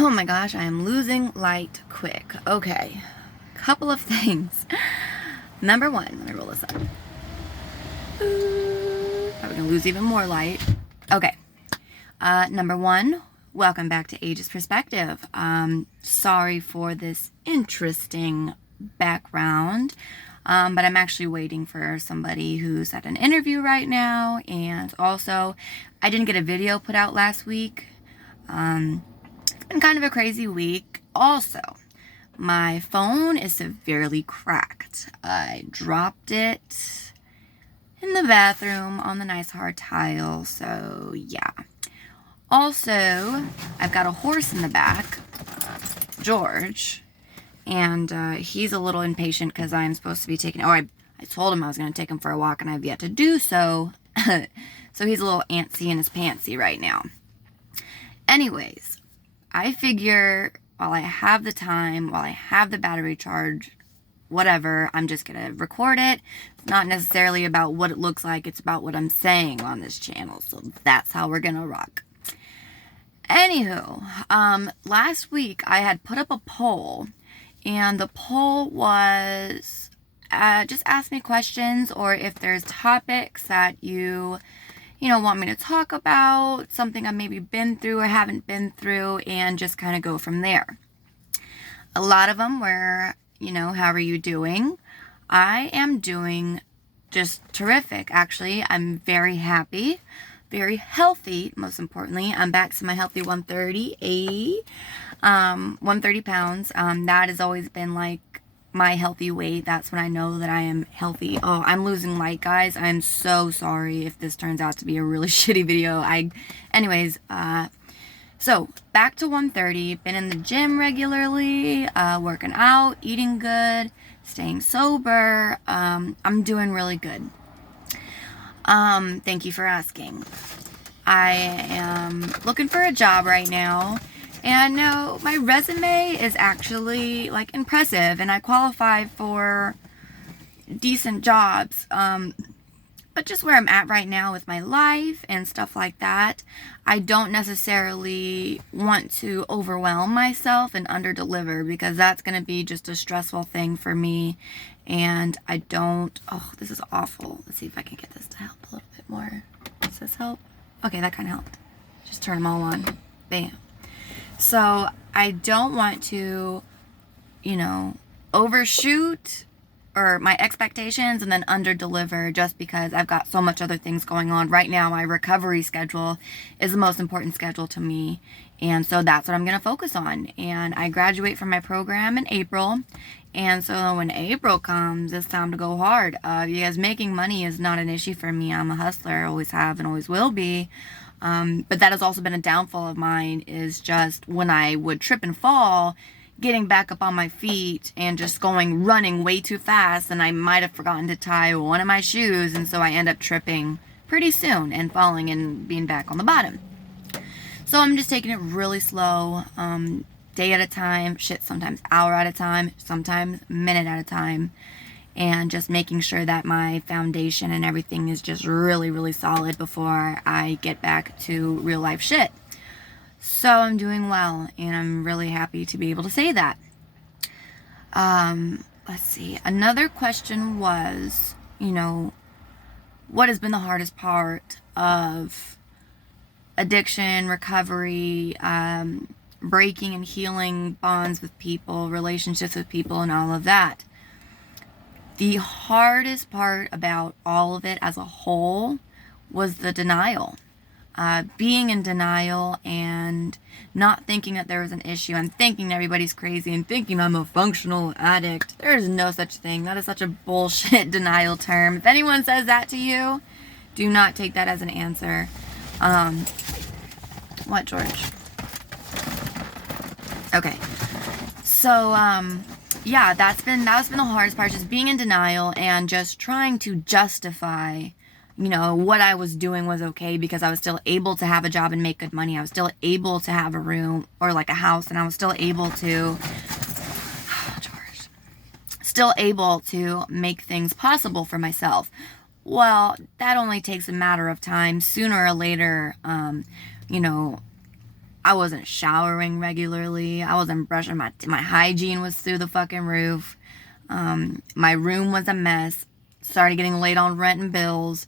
Oh my gosh, I am losing light quick. Okay, couple of things. Number one, let me roll this up. Probably gonna lose even more light. Okay. Number one, welcome back to Age's Perspective. Sorry for this interesting background, but I'm actually waiting for somebody who's at an interview right now, and also, I didn't get a video put out last week. It's been kind of a crazy week. Also, my phone is severely cracked. I dropped it in the bathroom on the nice hard tile, so yeah. Also, I've got a horse in the back, George, and he's a little impatient because I'm supposed to be taking, I told him I was going to take him for a walk and I've yet to do so. So he's a little antsy in his pantsy right now. Anyways, I figure while I have the time, while I have the battery charge, whatever, I'm just going to record it. It's not necessarily about what it looks like, it's about what I'm saying on this channel. So that's how we're going to rock. Anywho, last week I had put up a poll, and the poll was just ask me questions, or if there's topics that you want me to talk about, something I've maybe been through or haven't been through, and just kind of go from there. A lot of them were, how are you doing? I am doing just terrific, actually. I'm very happy, very healthy, most importantly. I'm back to my healthy 130 pounds. That has always been like my healthy weight. That's when I know that I am healthy. Oh, I'm losing light, guys. I'm so sorry if this turns out to be a really shitty video. So back to 130, been in the gym regularly, working out, eating good, staying sober. I'm doing really good. Thank you for asking. I am looking for a job right now, and no, my resume is actually like impressive, and I qualify for decent jobs. But just where I'm at right now with my life and stuff like that, I don't necessarily want to overwhelm myself and underdeliver, because that's going to be just a stressful thing for me. And I don't, this is awful. Let's see if I can get this to help a little bit more. Does this help? Okay, that kind of helped. Just turn them all on. Bam. So I don't want to, overshoot or my expectations and then underdeliver, just because I've got so much other things going on right now. My recovery schedule is the most important schedule to me, and so that's what I'm going to focus on. And I graduate from my program in April, and so when April comes, it's time to go hard, because making money is not an issue for me. I'm a hustler, always have and always will be. But that has also been a downfall of mine, is just when I would trip and fall, getting back up on my feet and just running way too fast, and I might have forgotten to tie one of my shoes, and so I end up tripping pretty soon and falling and being back on the bottom. So I'm just taking it really slow, day at a time, sometimes hour at a time, sometimes minute at a time, and just making sure that my foundation and everything is just really, really solid before I get back to real life shit. So I'm doing well, and I'm really happy to be able to say that. Let's see. Another question was, what has been the hardest part of addiction, recovery, breaking and healing bonds with people, relationships with people, and all of that. The hardest part about all of it as a whole was the denial. Being in denial and not thinking that there was an issue, and thinking everybody's crazy, and thinking I'm a functional addict. There is no such thing. That is such a bullshit denial term. If anyone says that to you, do not take that as an answer. What, George? Okay. So, yeah, that's been the hardest part, just being in denial and just trying to justify what I was doing was okay, because I was still able to have a job and make good money. I was still able to have a room or like a house, and I was still able to, make things possible for myself. Well, that only takes a matter of time. Sooner or later, I wasn't showering regularly. I wasn't brushing my hygiene was through the fucking roof. My room was a mess. Started getting late on rent and bills.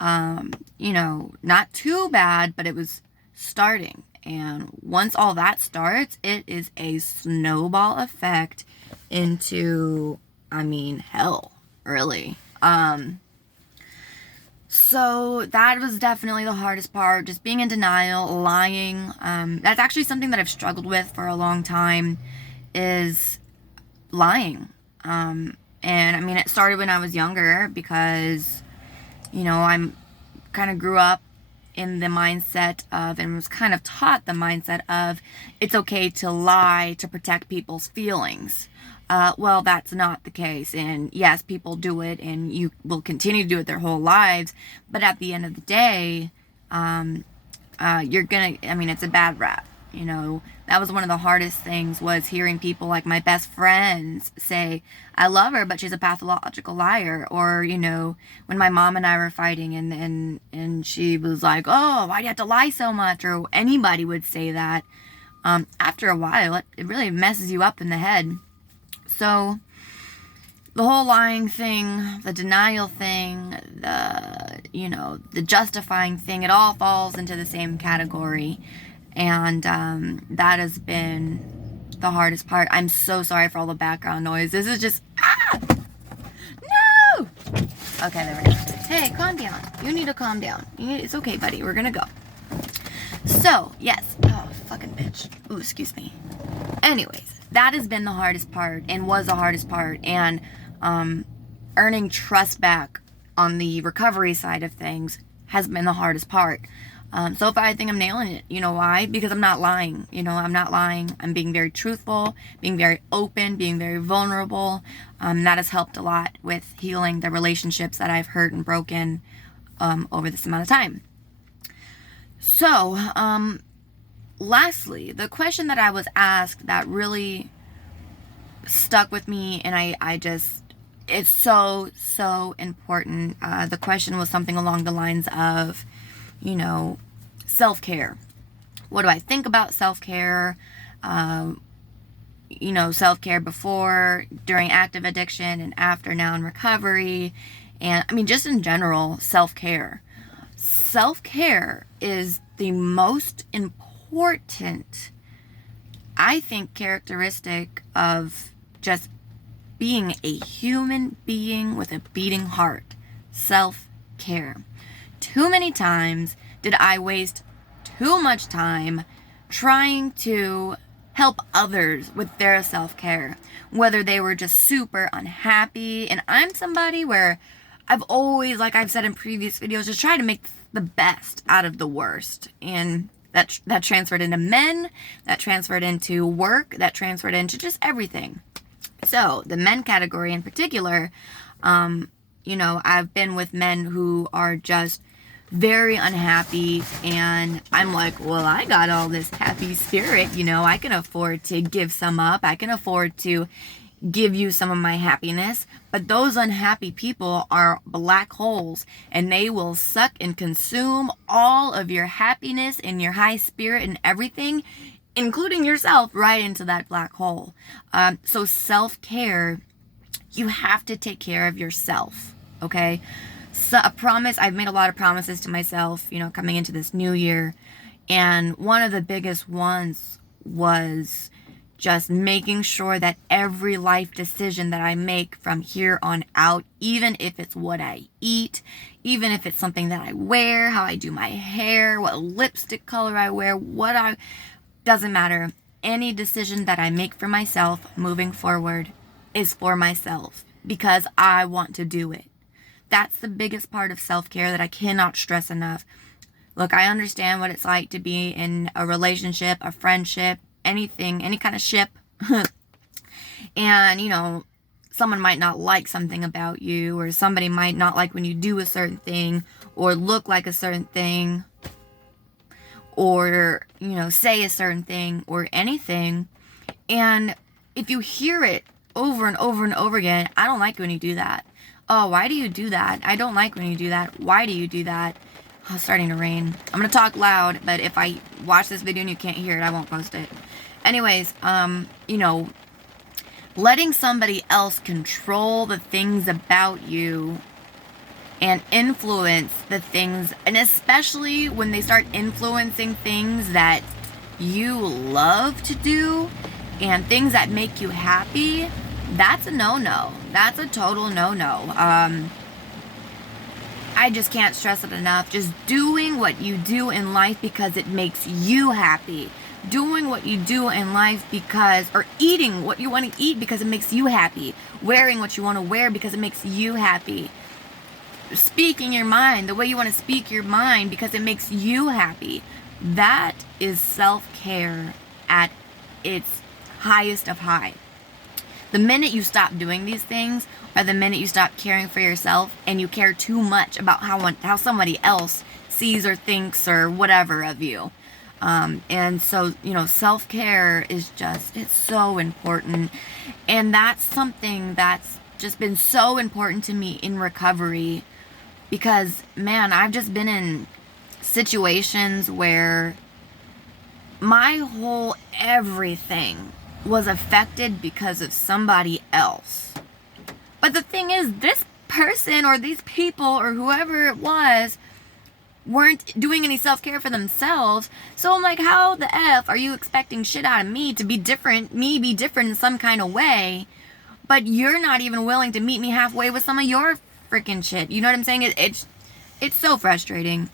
You know, not too bad, but it was starting. And once all that starts, it is a snowball effect into, I mean, hell, really. So that was definitely the hardest part, just being in denial, lying. That's actually something that I've struggled with for a long time, is lying. And I mean, it started when I was younger because, you know, I'm kind of grew up in the mindset of, and was kind of taught the mindset of, it's okay to lie to protect people's feelings. Well, that's not the case. And yes, people do it and you will continue to do it their whole lives. But at the end of the day, you're gonna, I mean, it's a bad rap. You know, that was one of the hardest things, was hearing people like my best friends say, I love her, but she's a pathological liar. Or, you know, when my mom and I were fighting and she was like, oh, why do you have to lie so much? Or anybody would say that. After a while, it really messes you up in the head. So the whole lying thing, the denial thing, the justifying thing, it all falls into the same category. And that has been the hardest part. I'm so sorry for all the background noise. This is just, no! Okay, there we go. Hey, calm down. You need to calm down. It's okay, buddy. We're gonna go. So, yes. Oh, fucking bitch. Ooh, excuse me. Anyways, that has been the hardest part, and was the hardest part. And earning trust back on the recovery side of things has been the hardest part. So far, I think I'm nailing it. You know why? Because I'm not lying. You know, I'm not lying. I'm being very truthful, being very open, being very vulnerable. That has helped a lot with healing the relationships that I've hurt and broken over this amount of time. So, lastly, the question that I was asked that really stuck with me, and I just, it's so important. The question was something along the lines of, you know, self-care. What do I think about self-care? You know, self-care before, during active addiction, and after, now in recovery. And I mean, just in general, self-care. Self-care is the most important, I think, characteristic of just being a human being with a beating heart. Self-care. Too many times did I waste too much time trying to help others with their self-care, whether they were just super unhappy. And I'm somebody where I've always, like I've said in previous videos, just try to make the best out of the worst. And that transferred into men, that transferred into work, that transferred into just everything. So the men category in particular, you know, I've been with men who are just very unhappy, and I'm like, well, I got all this happy spirit, you know, I can afford to give some up, I can afford to give you some of my happiness. But those unhappy people are black holes, and they will suck and consume all of your happiness and your high spirit and everything, including yourself, right into that black hole. So self-care, you have to take care of yourself, okay? So a promise, I've made a lot of promises to myself, you know, coming into this new year. And one of the biggest ones was just making sure that every life decision that I make from here on out, even if it's what I eat, even if it's something that I wear, how I do my hair, what lipstick color I wear, doesn't matter. Any decision that I make for myself moving forward is for myself, because I want to do it. That's the biggest part of self-care that I cannot stress enough. Look, I understand what it's like to be in a relationship, a friendship, anything, any kind of ship. And, you know, someone might not like something about you, or somebody might not like when you do a certain thing, or look like a certain thing, or, you know, say a certain thing, or anything. And if you hear it over and over and over again, I don't like when you do that. Oh, why do you do that? I don't like when you do that. Why do you do that? Oh, it's starting to rain. I'm gonna talk loud, but if I watch this video and you can't hear it, I won't post it. Anyways, you know, letting somebody else control the things about you and influence the things, and especially when they start influencing things that you love to do and things that make you happy, that's a no-no. That's a total no-no. I just can't stress it enough. Just doing what you do in life because it makes you happy. Doing what you do in life because, or eating what you want to eat because it makes you happy. Wearing what you want to wear because it makes you happy. Speaking your mind the way you want to speak your mind because it makes you happy. That is self-care at its highest of high. The minute you stop doing these things, or the minute you stop caring for yourself and you care too much about how somebody else sees or thinks or whatever of you. And so, you know, self-care is just, it's so important. And that's something that's just been so important to me in recovery. Because, man, I've just been in situations where my whole everything was affected because of somebody else. But the thing is, this person or these people or whoever it was weren't doing any self-care for themselves. So I'm like, how the F are you expecting shit out of me to be different, me be different in some kind of way, but you're not even willing to meet me halfway with some of your freaking shit? You know what I'm saying? It's so frustrating.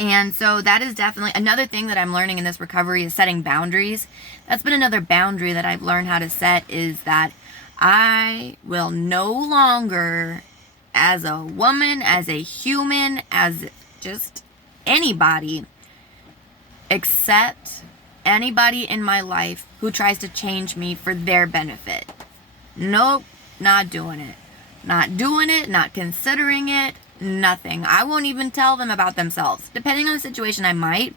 And so that is definitely another thing that I'm learning in this recovery, is setting boundaries. That's been another boundary that I've learned how to set, is that I will no longer, as a woman, as a human, as just anybody, accept anybody in my life who tries to change me for their benefit. Nope, not doing it. Not doing it, not considering it, nothing. I won't even tell them about themselves. Depending on the situation, I might.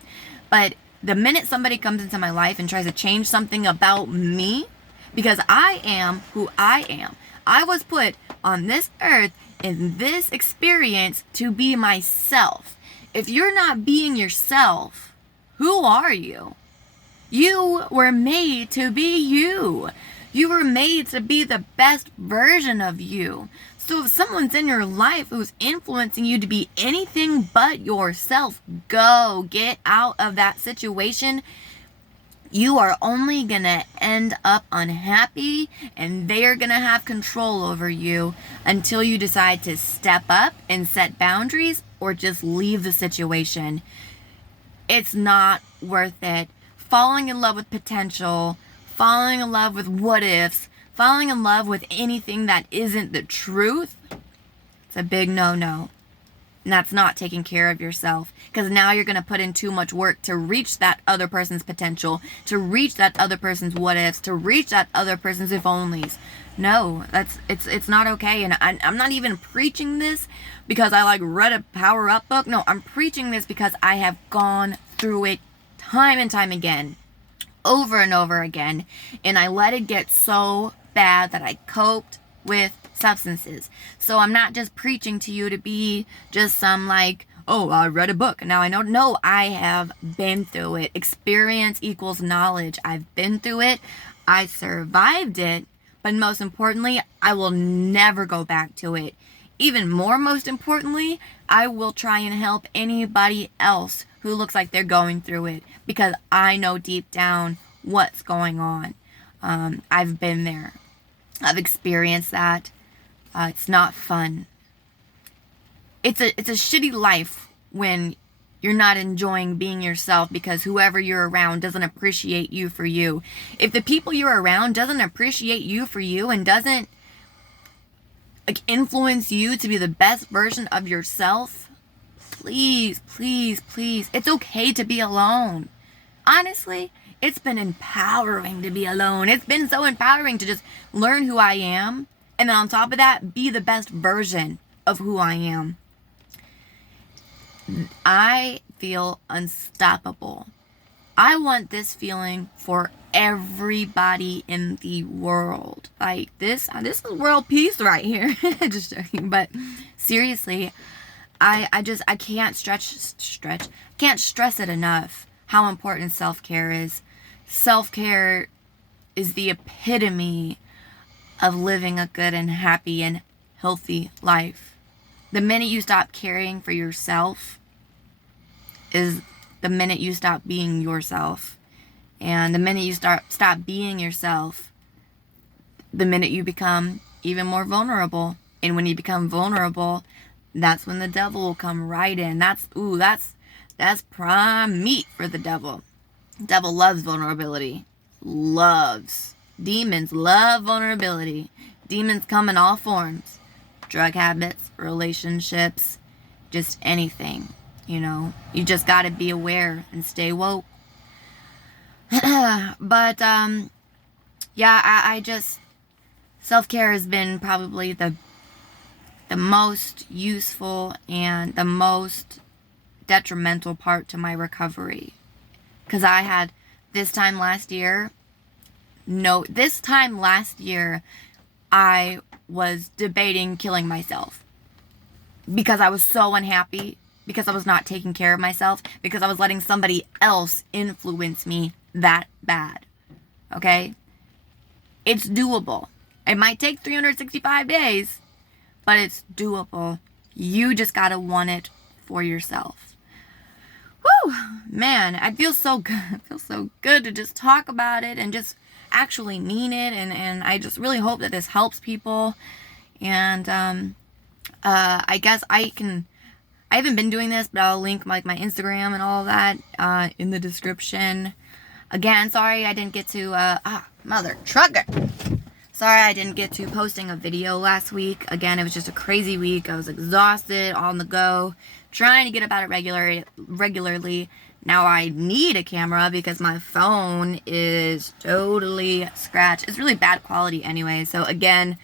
But the minute somebody comes into my life and tries to change something about me, because I am who I am. I was put on this earth in this experience to be myself. If you're not being yourself, who are you? You were made to be you. You were made to be the best version of you. So if someone's in your life who's influencing you to be anything but yourself, go get out of that situation. You are only going to end up unhappy, and they're going to have control over you until you decide to step up and set boundaries or just leave the situation. It's not worth it. Falling in love with potential, falling in love with what ifs, falling in love with anything that isn't the truth, it's a big no-no. And that's not taking care of yourself, because now you're going to put in too much work to reach that other person's potential, to reach that other person's what ifs, to reach that other person's if onlys. No, it's not okay. And I'm not even preaching this because I read a power up book. No, I'm preaching this because I have gone through it time and time again, over and over again, and I let it get so bad that I coped with substances. So I'm not just preaching to you to be just some oh, I read a book and now I know. No, I have been through it. Experience equals knowledge. I've been through it. I survived it. But most importantly, I will never go back to it. Even more, most importantly, I will try and help anybody else who looks like they're going through it, because I know deep down what's going on. I've been there. I've experienced that. It's not fun. It's a shitty life when you're not enjoying being yourself because whoever you're around doesn't appreciate you for you. If the people you're around doesn't appreciate you for you and doesn't influence you to be the best version of yourself, please, please, please, it's okay to be alone. Honestly, it's been empowering to be alone. It's been so empowering to just learn who I am, and then on top of that, be the best version of who I am. I feel unstoppable. I want this feeling for everybody in the world. This is world peace right here. Just joking, but seriously, I can't can't stress it enough how important self-care is. Self-care is the epitome of living a good and happy and healthy life. The minute you stop caring for yourself is the minute you stop being yourself. And the minute you stop being yourself, the minute you become even more vulnerable. And when you become vulnerable, that's when the devil will come right in. That's prime meat for the devil. The devil loves vulnerability. Demons love vulnerability. Demons come in all forms. Drug habits, relationships, just anything. You know, you just got to be aware and stay woke. But, yeah, I just, self-care has been probably the most useful and the most detrimental part to my recovery. Because I had, this time last year, I was debating killing myself. Because I was so unhappy. Because I was not taking care of myself. Because I was letting somebody else influence me that bad. Okay? It's doable. It might take 365 days, but it's doable. You just gotta want it for yourself. Whew, man, I feel so good. It feels so good to just talk about it and just actually mean it. And I just really hope that this helps people. And I guess I haven't been doing this, but I'll link like my Instagram and all of that in the description. Again, sorry I didn't get to, mother trucker. Sorry I didn't get to posting a video last week. Again, it was just a crazy week. I was exhausted, on the go, trying to get about it regularly. Now I need a camera because my phone is totally scratched. It's really bad quality anyway. So again,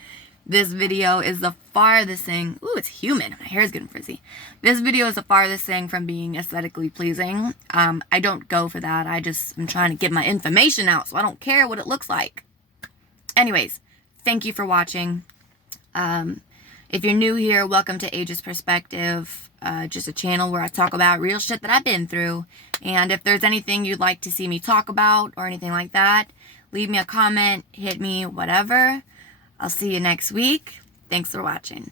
this video is the farthest thing. Ooh, it's humid. My hair's getting frizzy. This video is the farthest thing from being aesthetically pleasing. I don't go for that. I'm trying to get my information out, so I don't care what it looks like. Anyways, thank you for watching. If you're new here, welcome to Ageist Perspective. Just a channel where I talk about real shit that I've been through. And if there's anything you'd like to see me talk about or anything like that, leave me a comment, hit me, whatever. I'll see you next week. Thanks for watching.